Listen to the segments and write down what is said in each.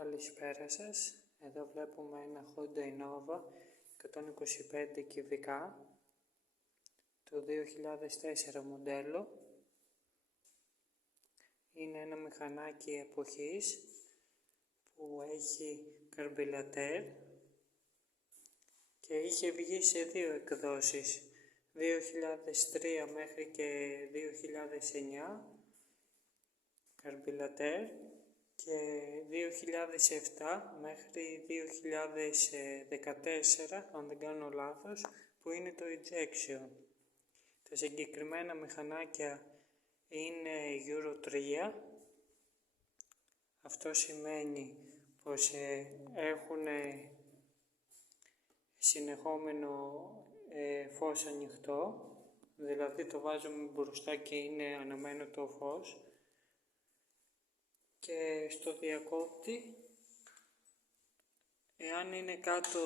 Καλησπέρα σας. Εδώ βλέπουμε ένα Honda Innova 125 κυβικά, το 2004 μοντέλο. Είναι ένα μηχανάκι εποχής που έχει καρμπιρατέρ και είχε βγει σε δύο εκδόσεις, 2003 μέχρι και 2009 καρμπιρατέρ και 2007 μέχρι 2014, αν δεν κάνω λάθος, που είναι το injection. Τα συγκεκριμένα μηχανάκια είναι Euro 3. Αυτό σημαίνει πως έχουν συνεχόμενο φως ανοιχτό, δηλαδή το βάζουμε μπροστά και είναι αναμένο το φως, και στο διακόπτη, εάν είναι κάτω,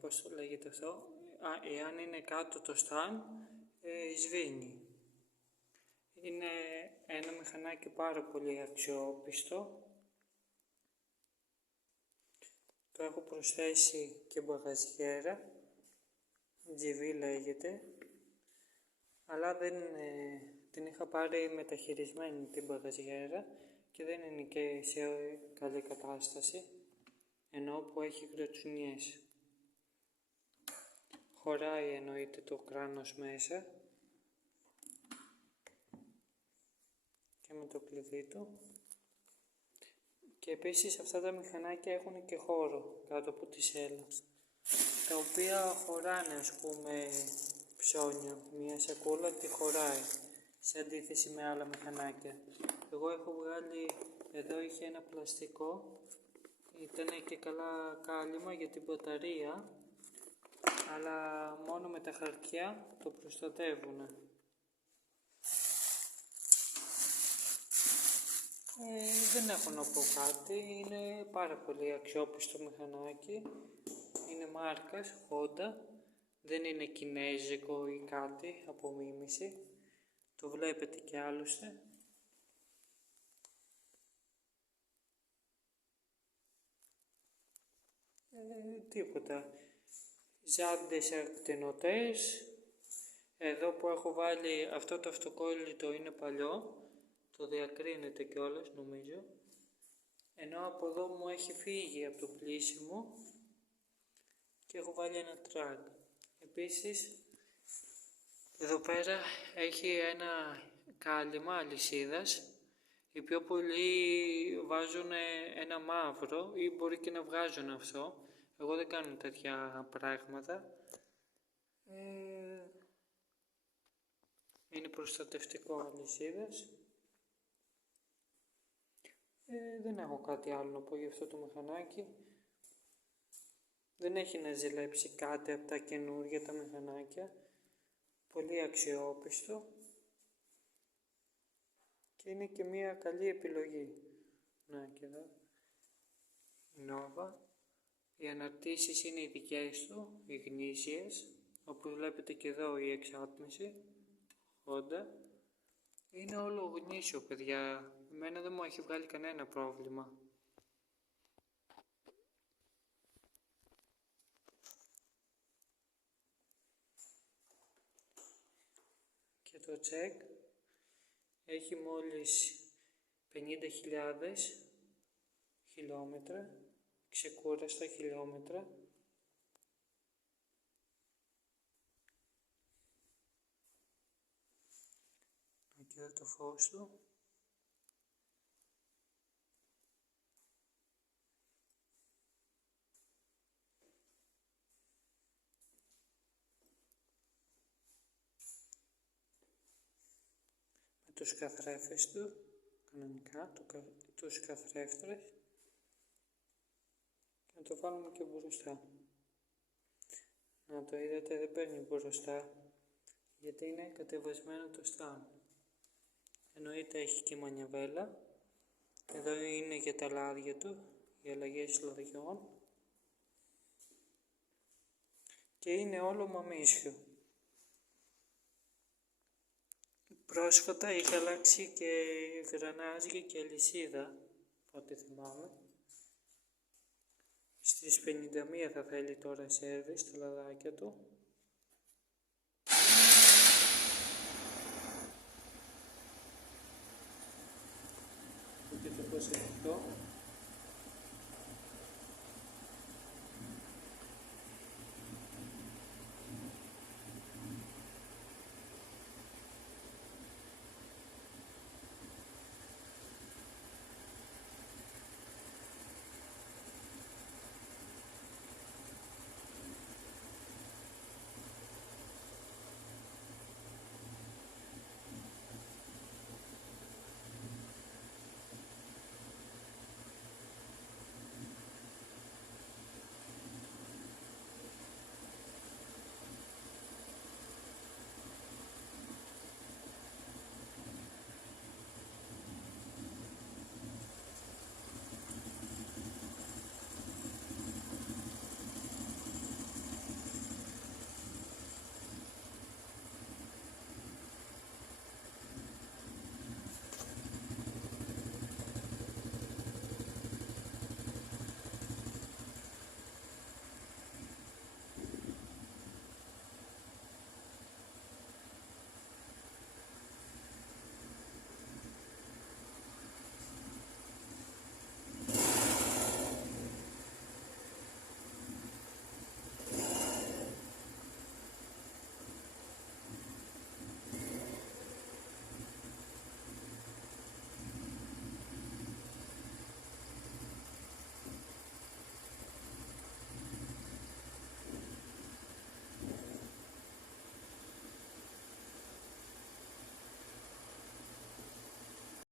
πώς το λέγεται αυτό, εάν είναι κάτω το stand, σβήνει. Είναι ένα μηχανάκι πάρα πολύ αξιόπιστο. Το έχω προσθέσει και μπαγαζιέρα, GV λέγεται, αλλά την είχα πάρει μεταχειρισμένη την μπαγαζιέρα και δεν είναι και σε καλή κατάσταση, ενώ που έχει γρατσουνιές. Χωράει εννοείται το κράνος μέσα και με το κλειδί του. Και επίσης αυτά τα μηχανάκια έχουν και χώρο κάτω από τη σέλα, τα οποία χωράνε, ας πούμε, ψώνιο. Μια σακούλα τη χωράει, σε αντίθεση με άλλα μηχανάκια. Εγώ έχω βγάλει, εδώ είχε ένα πλαστικό, ήταν και καλά κάλυμα για την μπαταρία, αλλά μόνο με τα χαρτιά το προστατεύουν. Δεν έχω να πω κάτι, είναι πάρα πολύ αξιόπιστο μηχανάκι, είναι μάρκας Honda, δεν είναι κινέζικο ή κάτι απομίμηση, το βλέπετε και άλλωστε. Τίποτα, ζάντες ακτινωτές. Εδώ που έχω βάλει αυτό το αυτοκόλλητο είναι παλιό, το διακρίνεται κιόλας νομίζω, ενώ από εδώ μου έχει φύγει από το πλύσιμο και έχω βάλει ένα τρακ. Επίσης εδώ πέρα έχει ένα κάλυμα αλυσίδας. Οι πιο πολλοί βάζουν ένα μαύρο ή μπορεί και να βγάζουν αυτό. Εγώ δεν κάνω τέτοια πράγματα. Είναι προστατευτικό αλυσίδας. Δεν έχω κάτι άλλο να πω για αυτό το μηχανάκι. Δεν έχει να ζηλέψει κάτι από τα καινούργια τα μηχανάκια. Πολύ αξιόπιστο. Και είναι και μια καλή επιλογή. Να και εδώ. Innova. Οι αναρτήσεις είναι οι δικές του, οι γνήσιες. Όπως βλέπετε και εδώ η εξάτμιση. Honda. Είναι όλο γνήσιο, παιδιά. Εμένα δεν μου έχει βγάλει κανένα πρόβλημα. Και το check έχει μόλις 50.000 χιλιόμετρα, ξεκούραστα χιλιόμετρα. Και εδώ το φως του. Με τους καθρέφτες του, κανονικά, τους καθρέφτες. Και να το βάλουμε και μπροστά. Να το είδατε, δεν παίρνει μπροστά, γιατί είναι κατεβασμένο το stand. Εννοείται έχει και μανιαβέλα. Εδώ είναι για τα λάδια του, για αλλαγές λαδιών. Και είναι όλο μαμίσιο. Πρόσφατα είχα αλλάξει και γρανάζια και αλυσίδα ό,τι θυμάμαι. Στις 51 θα θέλει τώρα σέρβις τα λαδάκια του. Και το προσεκτικό.